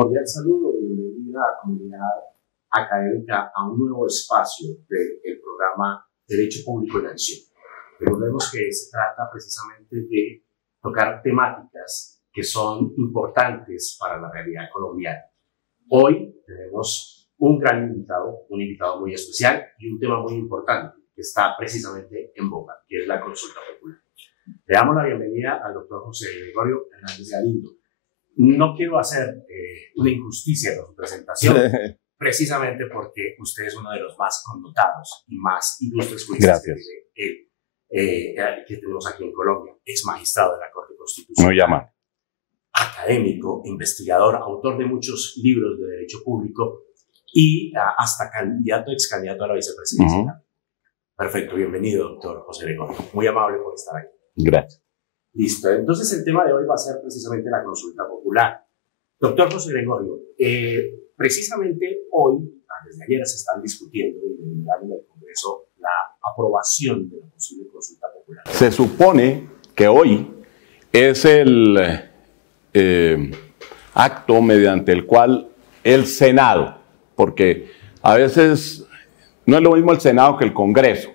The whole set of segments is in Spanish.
Cordial saludo y bienvenida a la comunidad académica a un nuevo espacio del programa Derecho Público en Acción. Recordemos que se trata precisamente de tocar temáticas que son importantes para la realidad colombiana. Hoy tenemos un gran invitado, un invitado muy especial y un tema muy importante que está precisamente en boga, que es la consulta popular. Le damos la bienvenida al doctor José Gregorio Hernández Galindo. No quiero hacer una injusticia con su presentación, precisamente porque usted es uno de los más connotados y más ilustres juristas que tenemos aquí en Colombia, ex magistrado de la Corte Constitucional. No llama. Académico, investigador, autor de muchos libros de derecho público y hasta ex candidato a la vicepresidencia. Perfecto, bienvenido, doctor José Gregorio. Muy amable por estar aquí. Gracias. Listo, entonces el tema de hoy va a ser precisamente la consulta popular. Doctor José Gregorio, precisamente hoy, desde ayer se están discutiendo y deliberando en el Congreso la aprobación de la posible consulta popular. Se supone que hoy es el acto mediante el cual el Senado, porque a veces no es lo mismo el Senado que el Congreso.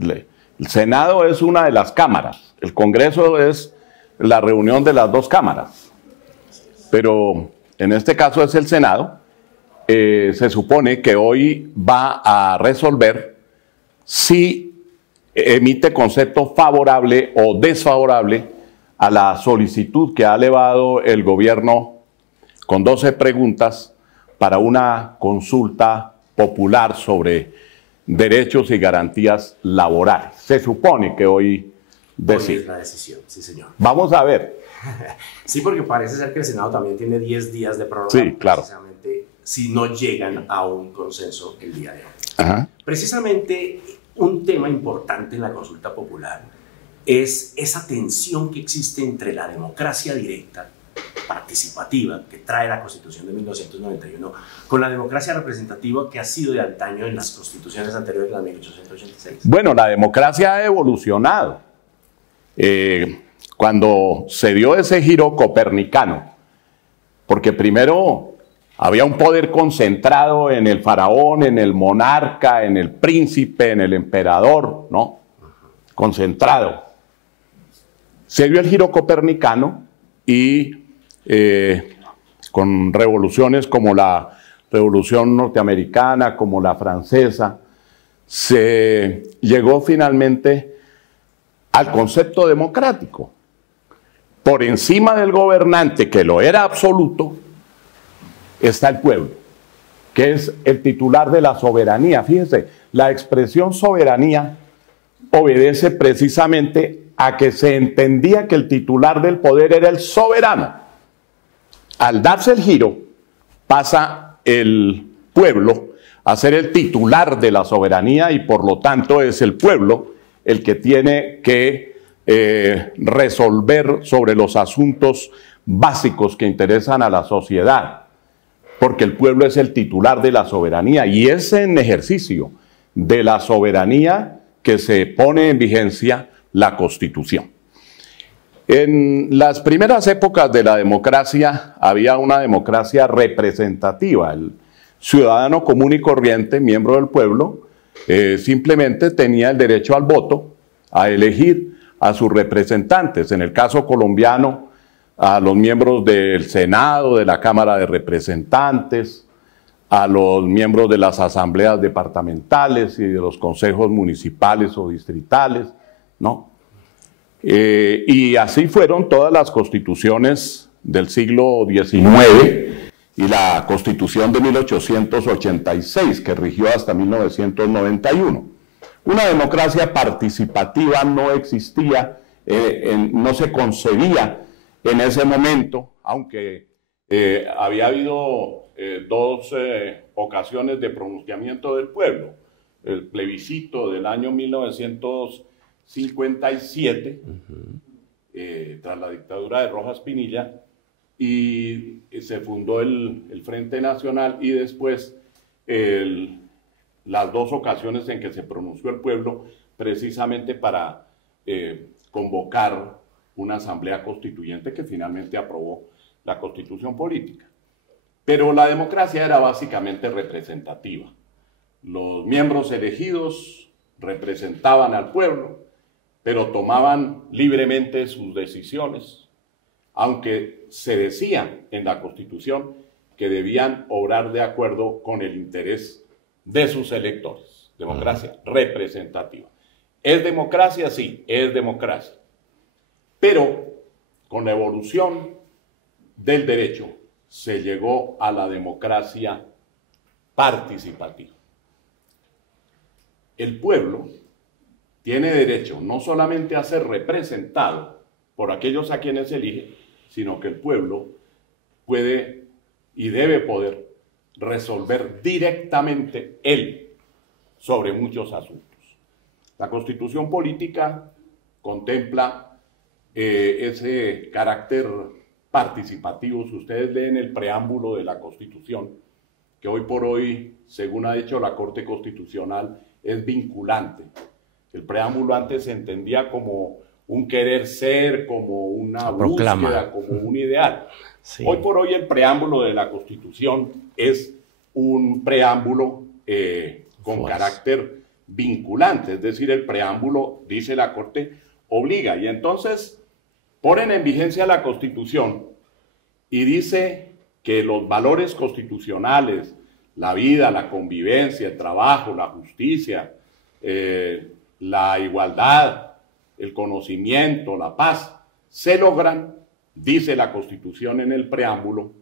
El Senado es una de las cámaras, el Congreso es la reunión de las dos cámaras, pero en este caso es el Senado. Se supone que hoy va a resolver si emite concepto favorable o desfavorable a la solicitud que ha elevado el gobierno con 12 preguntas para una consulta popular sobre derechos y garantías laborales. Se supone que hoy decide. Hoy es la decisión, sí señor. Vamos a ver. Sí, porque parece ser que el Senado también tiene 10 días de prórroga. Sí, claro. Precisamente si no llegan a un consenso el día de hoy. Ajá. Precisamente un tema importante en la consulta popular es esa tensión que existe entre la democracia directa, participativa, que trae la Constitución de 1991, con la democracia representativa que ha sido de antaño en las constituciones anteriores de la 1886. Bueno, la democracia ha evolucionado. Cuando se dio ese giro copernicano, porque primero había un poder concentrado en el faraón, en el monarca, en el príncipe, en el emperador, ¿no? Concentrado. Se dio el giro copernicano y con revoluciones como la Revolución Norteamericana, como la francesa, se llegó finalmente al concepto democrático. Por encima del gobernante, que lo era absoluto, está el pueblo, que es el titular de la soberanía. Fíjense, la expresión soberanía obedece precisamente a que se entendía que el titular del poder era el soberano. Al darse el giro, pasa el pueblo a ser el titular de la soberanía y por lo tanto es el pueblo el que tiene que resolver sobre los asuntos básicos que interesan a la sociedad, porque el pueblo es el titular de la soberanía y es en ejercicio de la soberanía que se pone en vigencia la Constitución. En las primeras épocas de la democracia había una democracia representativa. El ciudadano común y corriente, miembro del pueblo, simplemente tenía el derecho al voto, a elegir a sus representantes. En el caso colombiano, a los miembros del Senado, de la Cámara de Representantes, a los miembros de las asambleas departamentales y de los consejos municipales o distritales, ¿no? Y así fueron todas las constituciones del siglo XIX y la Constitución de 1886, que rigió hasta 1991. Una democracia participativa no existía, no se concebía en ese momento, aunque había habido dos ocasiones de pronunciamiento del pueblo. El plebiscito del año 1957, tras la dictadura de Rojas Pinilla, y se fundó el Frente Nacional, y después las dos ocasiones en que se pronunció el pueblo, precisamente para convocar una asamblea constituyente que finalmente aprobó la Constitución política. Pero la democracia era básicamente representativa. Los miembros elegidos representaban al pueblo, pero tomaban libremente sus decisiones, aunque se decía en la Constitución que debían obrar de acuerdo con el interés de sus electores. Democracia representativa. ¿Es democracia? Sí, es democracia. Pero con la evolución del derecho se llegó a la democracia participativa. El pueblo tiene derecho no solamente a ser representado por aquellos a quienes elige, sino que el pueblo puede y debe poder resolver directamente él sobre muchos asuntos. La Constitución política contempla ese carácter participativo. Si ustedes leen el preámbulo de la Constitución, que hoy por hoy, según ha dicho la Corte Constitucional, es vinculante. El preámbulo antes se entendía como un querer ser, como una búsqueda, como un ideal. Sí. Hoy por hoy el preámbulo de la Constitución es un preámbulo con carácter vinculante, es decir, el preámbulo, dice la Corte, obliga, y entonces ponen en vigencia la Constitución y dice que los valores constitucionales, la vida, la convivencia, el trabajo, la justicia, la igualdad, el conocimiento, la paz, se logran, dice la Constitución en el preámbulo,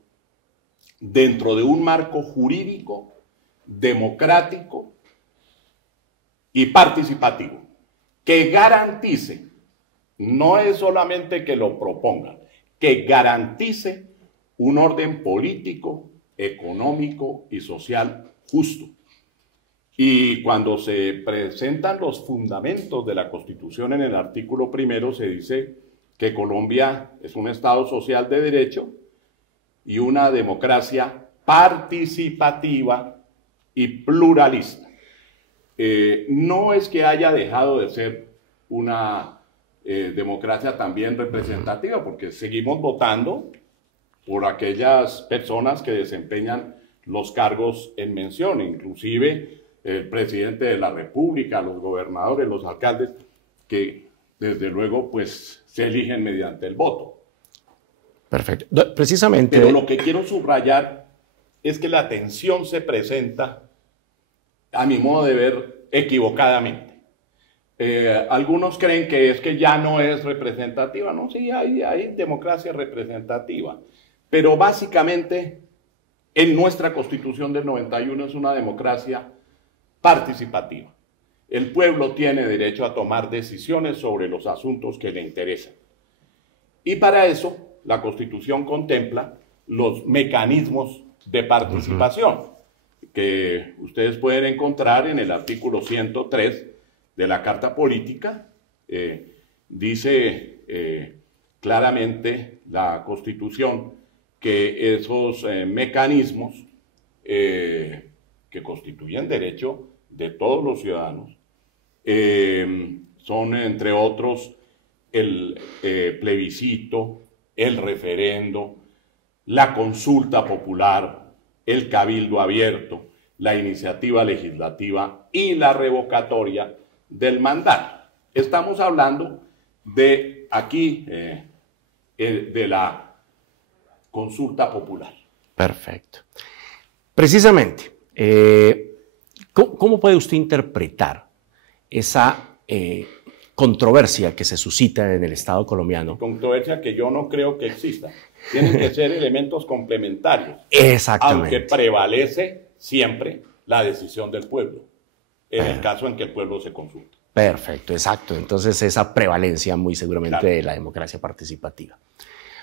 dentro de un marco jurídico, democrático y participativo, que garantice, no es solamente que lo propongan, que garantice un orden político, económico y social justo. Y cuando se presentan los fundamentos de la Constitución en el artículo primero, se dice que Colombia es un Estado social de derecho y una democracia participativa y pluralista. No es que haya dejado de ser una democracia también representativa, porque seguimos votando por aquellas personas que desempeñan los cargos en mención, inclusive el presidente de la República, los gobernadores, los alcaldes, que desde luego pues se eligen mediante el voto. Perfecto. Precisamente. Pero lo que quiero subrayar es que la tensión se presenta, a mi modo de ver, equivocadamente. Algunos creen que es que ya no es representativa. No, sí, hay democracia representativa. Pero básicamente, en nuestra Constitución del 91 es una democracia participativa. El pueblo tiene derecho a tomar decisiones sobre los asuntos que le interesan. Y para eso, la Constitución contempla los mecanismos de participación que ustedes pueden encontrar en el artículo 103 de la Carta Política. Dice claramente la Constitución que esos mecanismos que constituyen derecho de todos los ciudadanos son, entre otros, el plebiscito, el referendo, la consulta popular, el cabildo abierto, la iniciativa legislativa y la revocatoria del mandato. Estamos hablando de aquí, de la consulta popular. Perfecto. Precisamente, ¿cómo puede usted interpretar esa controversia que se suscita en el Estado colombiano? Controversia que yo no creo que exista. Tienen que ser elementos complementarios. Exactamente. Aunque prevalece siempre la decisión del pueblo, en el caso en que el pueblo se consulta. Perfecto, exacto. Entonces esa prevalencia muy seguramente de la democracia participativa.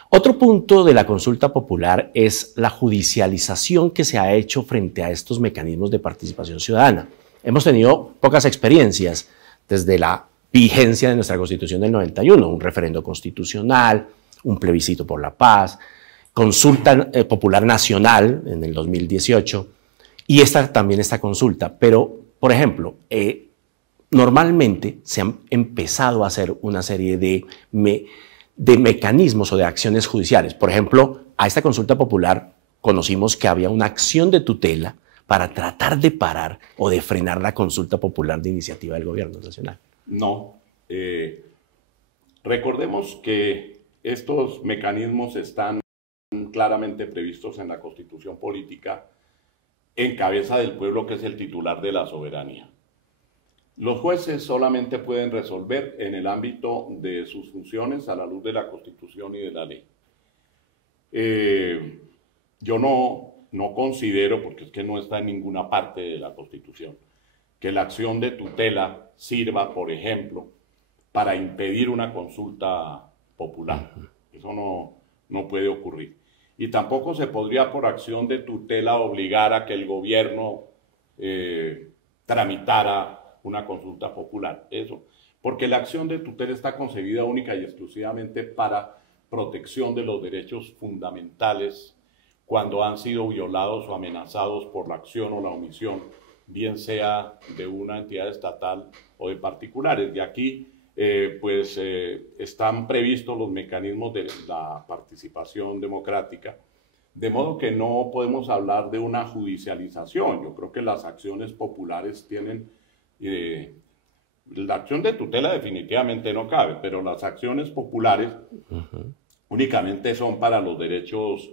Otro punto de la consulta popular es la judicialización que se ha hecho frente a estos mecanismos de participación ciudadana. Hemos tenido pocas experiencias desde la vigencia de nuestra Constitución del 91, un referendo constitucional, un plebiscito por la paz, consulta popular nacional en el 2018 y también esta consulta. Pero, por ejemplo, normalmente se han empezado a hacer una serie de mecanismos o de acciones judiciales. Por ejemplo, a esta consulta popular conocimos que había una acción de tutela para tratar de parar o de frenar la consulta popular de iniciativa del gobierno nacional. No. Recordemos que estos mecanismos están claramente previstos en la Constitución Política en cabeza del pueblo, que es el titular de la soberanía. Los jueces solamente pueden resolver en el ámbito de sus funciones a la luz de la Constitución y de la ley. Yo no considero, porque es que no está en ninguna parte de la Constitución, que la acción de tutela sirva, por ejemplo, para impedir una consulta popular. Eso no puede ocurrir. Y tampoco se podría, por acción de tutela, obligar a que el gobierno tramitara una consulta popular. Eso, porque la acción de tutela está concebida única y exclusivamente para protección de los derechos fundamentales cuando han sido violados o amenazados por la acción o la omisión, bien sea de una entidad estatal o de particulares. Y aquí están previstos los mecanismos de la participación democrática, de modo que no podemos hablar de una judicialización. Yo creo que las acciones populares tienen... la acción de tutela definitivamente no cabe, pero las acciones populares únicamente son para los derechos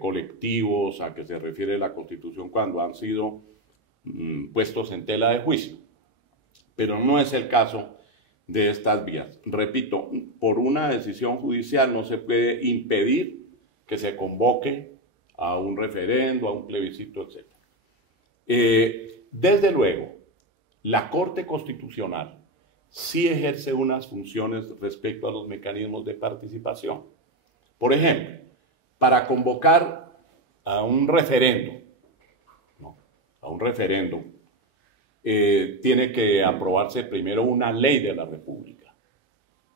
colectivos a que se refiere la Constitución cuando han sido puestos en tela de juicio. Pero no es el caso de estas vías. Repito, por una decisión judicial no se puede impedir que se convoque a un referendo, a un plebiscito, etc. Desde luego, la Corte Constitucional sí ejerce unas funciones respecto a los mecanismos de participación. Por ejemplo, para convocar a un referendo, tiene que aprobarse primero una ley de la República.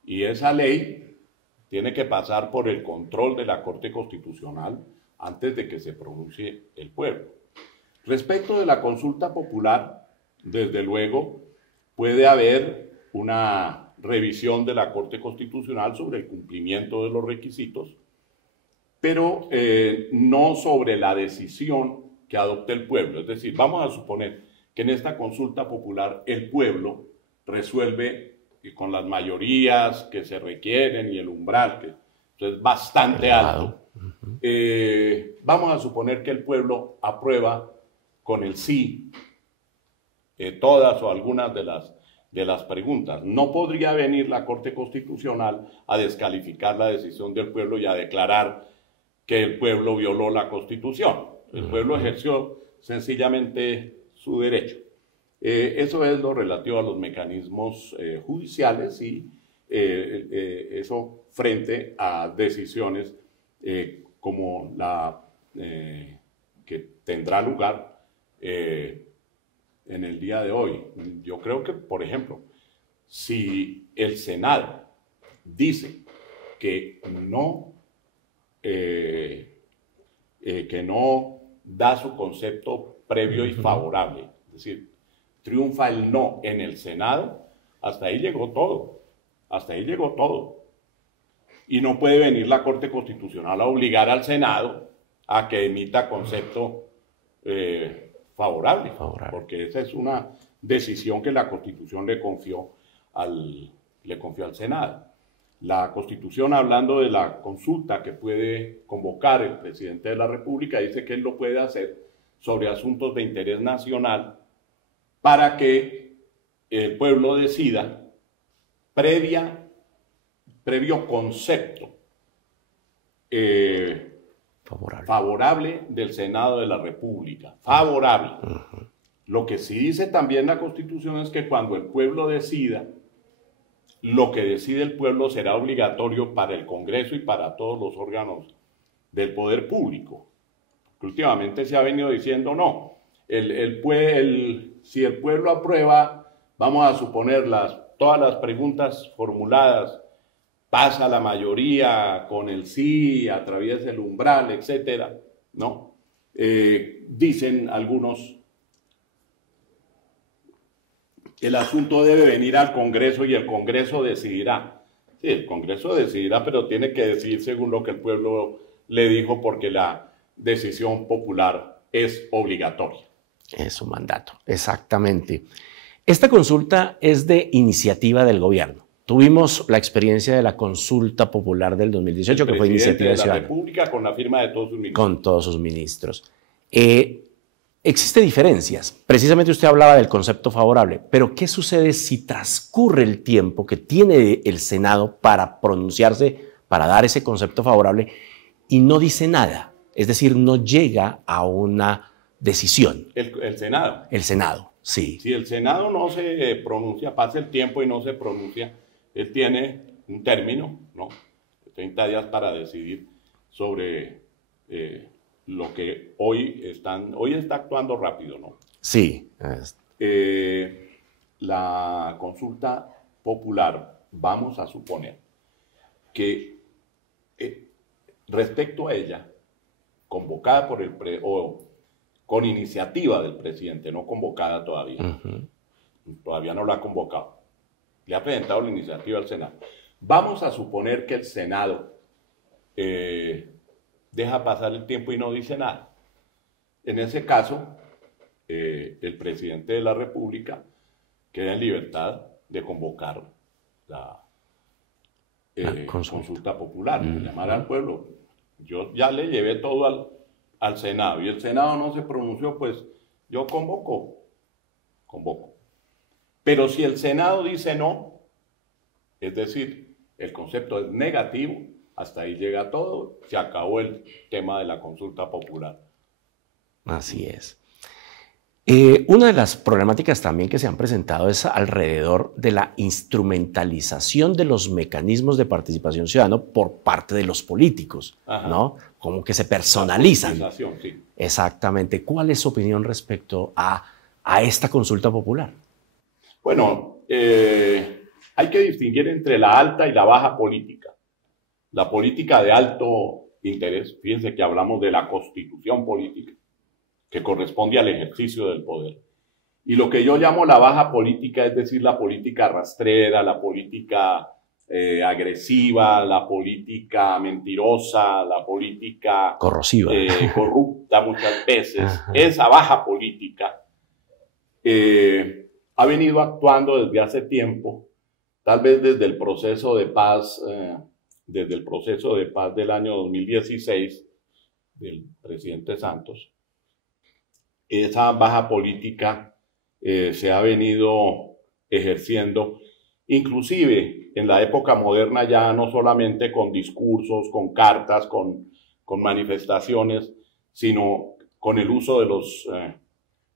Y esa ley tiene que pasar por el control de la Corte Constitucional antes de que se pronuncie el pueblo. Respecto de la consulta popular, desde luego, puede haber una revisión de la Corte Constitucional sobre el cumplimiento de los requisitos, pero no sobre la decisión que adopte el pueblo. Es decir, vamos a suponer que en esta consulta popular el pueblo resuelve con las mayorías que se requieren y el umbral, que es bastante alto. Vamos a suponer que el pueblo aprueba con el sí todas o algunas de las preguntas. No podría venir la Corte Constitucional a descalificar la decisión del pueblo y a declarar que el pueblo violó la Constitución. El pueblo ejerció sencillamente su derecho. Eso es lo relativo a los mecanismos judiciales y eso frente a decisiones como la que tendrá lugar en el día de hoy. Yo creo que, por ejemplo, si el Senado dice que no da su concepto previo y favorable, es decir, triunfa el no en el Senado, hasta ahí llegó todo, Y no puede venir la Corte Constitucional a obligar al Senado a que emita concepto favorable, porque esa es una decisión que la Constitución le confió al Senado. La Constitución, hablando de la consulta que puede convocar el presidente de la República, dice que él lo puede hacer sobre asuntos de interés nacional para que el pueblo decida previo concepto favorable del Senado de la República. Favorable. Lo que sí dice también la Constitución es que cuando el pueblo decida, lo que decide el pueblo será obligatorio para el Congreso y para todos los órganos del poder público. Porque últimamente se ha venido diciendo no. Si el pueblo aprueba, vamos a suponer todas las preguntas formuladas, pasa la mayoría con el sí, atraviesa el umbral, etcétera, ¿no? Dicen algunos, el asunto debe venir al Congreso y el Congreso decidirá. Sí, el Congreso decidirá, pero tiene que decidir según lo que el pueblo le dijo, porque decisión popular es obligatoria. Es un mandato, exactamente. Esta consulta es de iniciativa del gobierno. Tuvimos la experiencia de la consulta popular del 2018, que fue iniciativa de la ciudadana. República con la firma de todos sus ministros. Con todos sus ministros. Existen diferencias. Precisamente usted hablaba del concepto favorable, pero ¿qué sucede si transcurre el tiempo que tiene el Senado para pronunciarse, para dar ese concepto favorable y no dice nada? Es decir, no llega a una decisión. El Senado. El Senado, sí. Si el Senado no se pronuncia, pasa el tiempo y no se pronuncia, él tiene un término, ¿no? 30 días para decidir sobre lo que hoy está actuando rápido, ¿no? Sí. La consulta popular, vamos a suponer que respecto a ella, convocada por con iniciativa del presidente, no convocada todavía, todavía no la ha convocado, le ha presentado la iniciativa al Senado. Vamos a suponer que el Senado deja pasar el tiempo y no dice nada. En ese caso, el presidente de la República queda en libertad de convocar la consulta popular, llamar al pueblo. Yo ya le llevé todo al Senado y el Senado no se pronunció, pues yo convoco. Pero si el Senado dice no, es decir, el concepto es negativo, hasta ahí llega todo, se acabó el tema de la consulta popular. Así es. Una de las problemáticas también que se han presentado es alrededor de la instrumentalización de los mecanismos de participación ciudadana por parte de los políticos, ¿no? Como que se personalizan. Sí. Exactamente. ¿Cuál es su opinión respecto a esta consulta popular? Bueno, hay que distinguir entre la alta y la baja política. La política de alto interés, fíjense que hablamos de la constitución política, que corresponde al ejercicio del poder. Y lo que yo llamo la baja política, es decir, la política rastrera, la política agresiva, la política mentirosa, la política corrosiva, corrupta muchas veces. Esa baja política ha venido actuando desde hace tiempo, tal vez desde el proceso de paz, del año 2016 del presidente Santos. Esa baja política se ha venido ejerciendo, inclusive en la época moderna, ya no solamente con discursos, con cartas, con manifestaciones, sino con el uso de los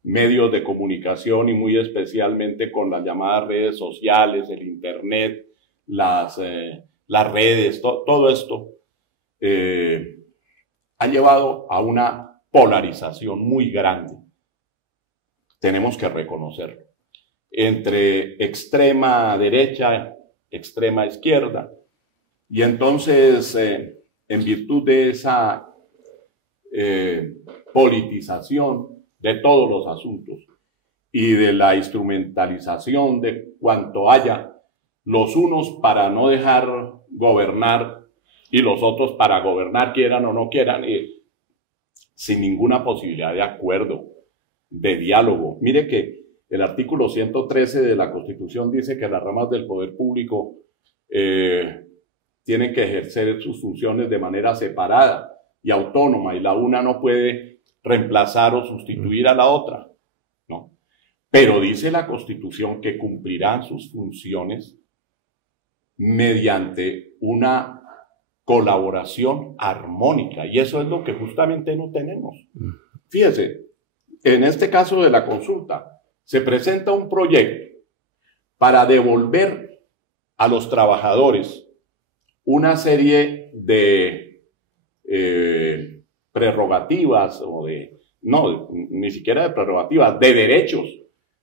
medios de comunicación y muy especialmente con las llamadas redes sociales, el internet, las redes, todo esto ha llevado a una polarización muy grande. Tenemos que reconocerlo. Entre extrema derecha, extrema izquierda. Y entonces, en virtud de esa politización de todos los asuntos y de la instrumentalización de cuanto haya, los unos para no dejar gobernar y los otros para gobernar, quieran o no quieran, sin ninguna posibilidad de acuerdo, de diálogo. Mire que el artículo 113 de la Constitución dice que las ramas del poder público tienen que ejercer sus funciones de manera separada y autónoma, y la una no puede reemplazar o sustituir a la otra, ¿no? Pero dice la Constitución que cumplirán sus funciones mediante una colaboración armónica, y eso es lo que justamente no tenemos. Fíjense, en este caso de la consulta, se presenta un proyecto para devolver a los trabajadores una serie de prerrogativas, ni siquiera de prerrogativas, de derechos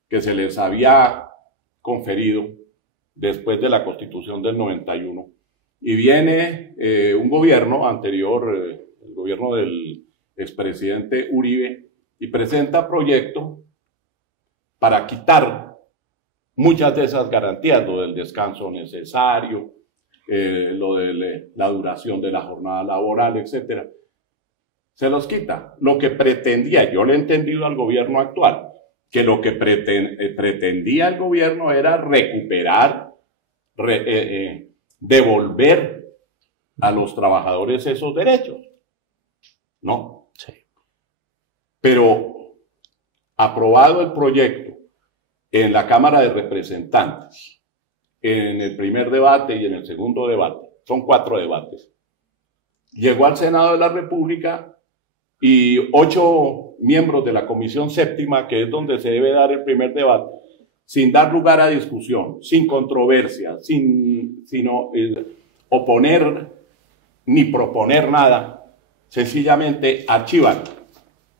que se les había conferido después de la Constitución del 91. Y viene un gobierno anterior, el gobierno del expresidente Uribe, y presenta proyecto para quitar muchas de esas garantías, lo del descanso necesario, lo de la duración de la jornada laboral, etc. se los quita. Lo que pretendía, yo le he entendido al gobierno actual, que lo que pretendía el gobierno era recuperar, devolver a los trabajadores esos derechos. No. Sí. Pero aprobado el proyecto en la Cámara de Representantes, en el primer debate y en el segundo debate, son 4 debates, llegó al Senado de la República y 8 miembros de la Comisión Séptima, que es donde se debe dar el primer debate, sin dar lugar a discusión, sin controversia, sin oponer ni proponer nada, sencillamente archivan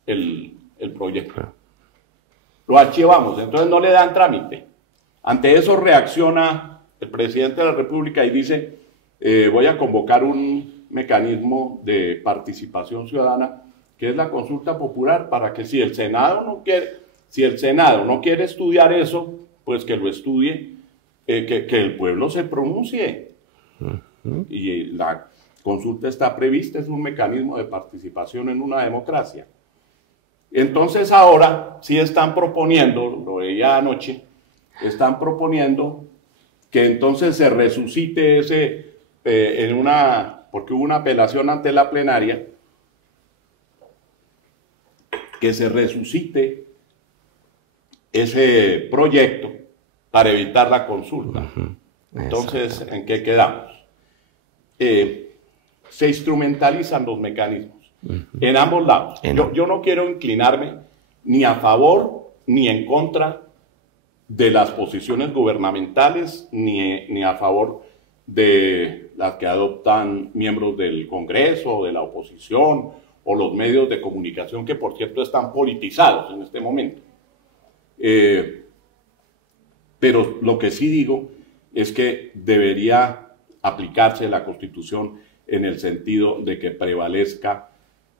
el proyecto. Lo archivamos, entonces no le dan trámite. Ante eso reacciona el presidente de la República y dice, voy a convocar un mecanismo de participación ciudadana, que es la consulta popular, para que si el Senado no quiere estudiar eso, pues que lo estudie, que el pueblo se pronuncie. Y la consulta está prevista, es un mecanismo de participación en una democracia. Entonces ahora sí están proponiendo, lo veía anoche, están proponiendo que entonces se resucite ese, porque hubo una apelación ante la plenaria, que se resucite ese proyecto para evitar la consulta. Entonces, ¿en qué quedamos? Se instrumentalizan los mecanismos en ambos lados. Yo no quiero inclinarme ni a favor ni en contra de las posiciones gubernamentales, ni a favor de las que adoptan miembros del Congreso, de la oposición, o los medios de comunicación, que por cierto están politizados en este momento. Pero lo que sí digo es que debería aplicarse la Constitución en el sentido de que prevalezca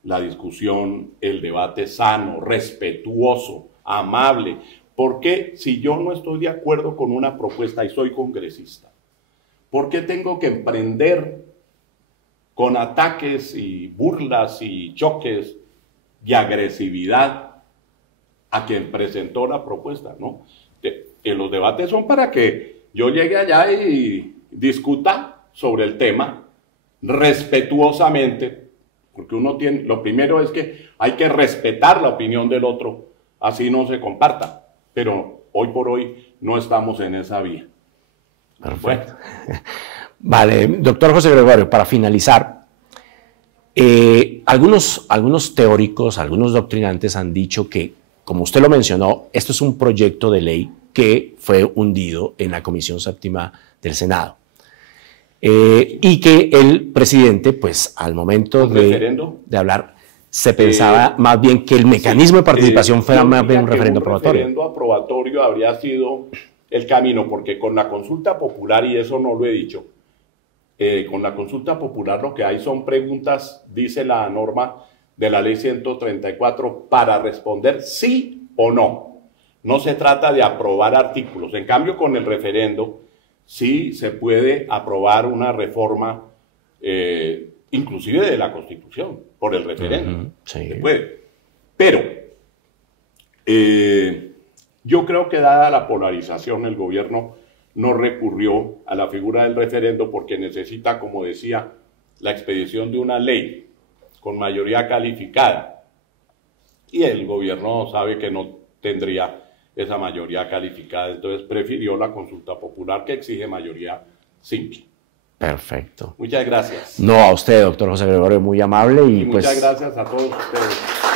la discusión, el debate sano, respetuoso, amable. Porque si yo no estoy de acuerdo con una propuesta y soy congresista, ¿por qué tengo que emprender con ataques y burlas y choques y agresividad a quien presentó la propuesta? ¿No? Los debates son para que yo llegue allá y discuta sobre el tema respetuosamente, porque uno tiene, lo primero es que hay que respetar la opinión del otro, así no se comparta, pero hoy por hoy no estamos en esa vía. Perfecto. Bueno. Vale, doctor José Gregorio, para finalizar, algunos teóricos, algunos doctrinantes han dicho que, como usted lo mencionó, esto es un proyecto de ley que fue hundido en la Comisión Séptima del Senado. Y que el presidente, pues al momento de hablar, se pensaba más bien que el mecanismo de participación fuera más bien un referendo aprobatorio. Un referendo aprobatorio habría sido el camino, porque con la consulta popular, y eso no lo he dicho, con la consulta popular lo que hay son preguntas, dice la norma de la ley 134, para responder sí o no. No se trata de aprobar artículos. En cambio, con el referendo sí se puede aprobar una reforma, inclusive de la Constitución, por el referendo. Sí. Se puede. Pero yo creo que dada la polarización, el gobierno no recurrió a la figura del referendo porque necesita, como decía, la expedición de una ley con mayoría calificada. Y el gobierno sabe que no tendría esa mayoría calificada, entonces prefirió la consulta popular, que exige mayoría simple. Perfecto. Muchas gracias. No, a usted, doctor José Gregorio, muy amable. Y muchas gracias a todos ustedes.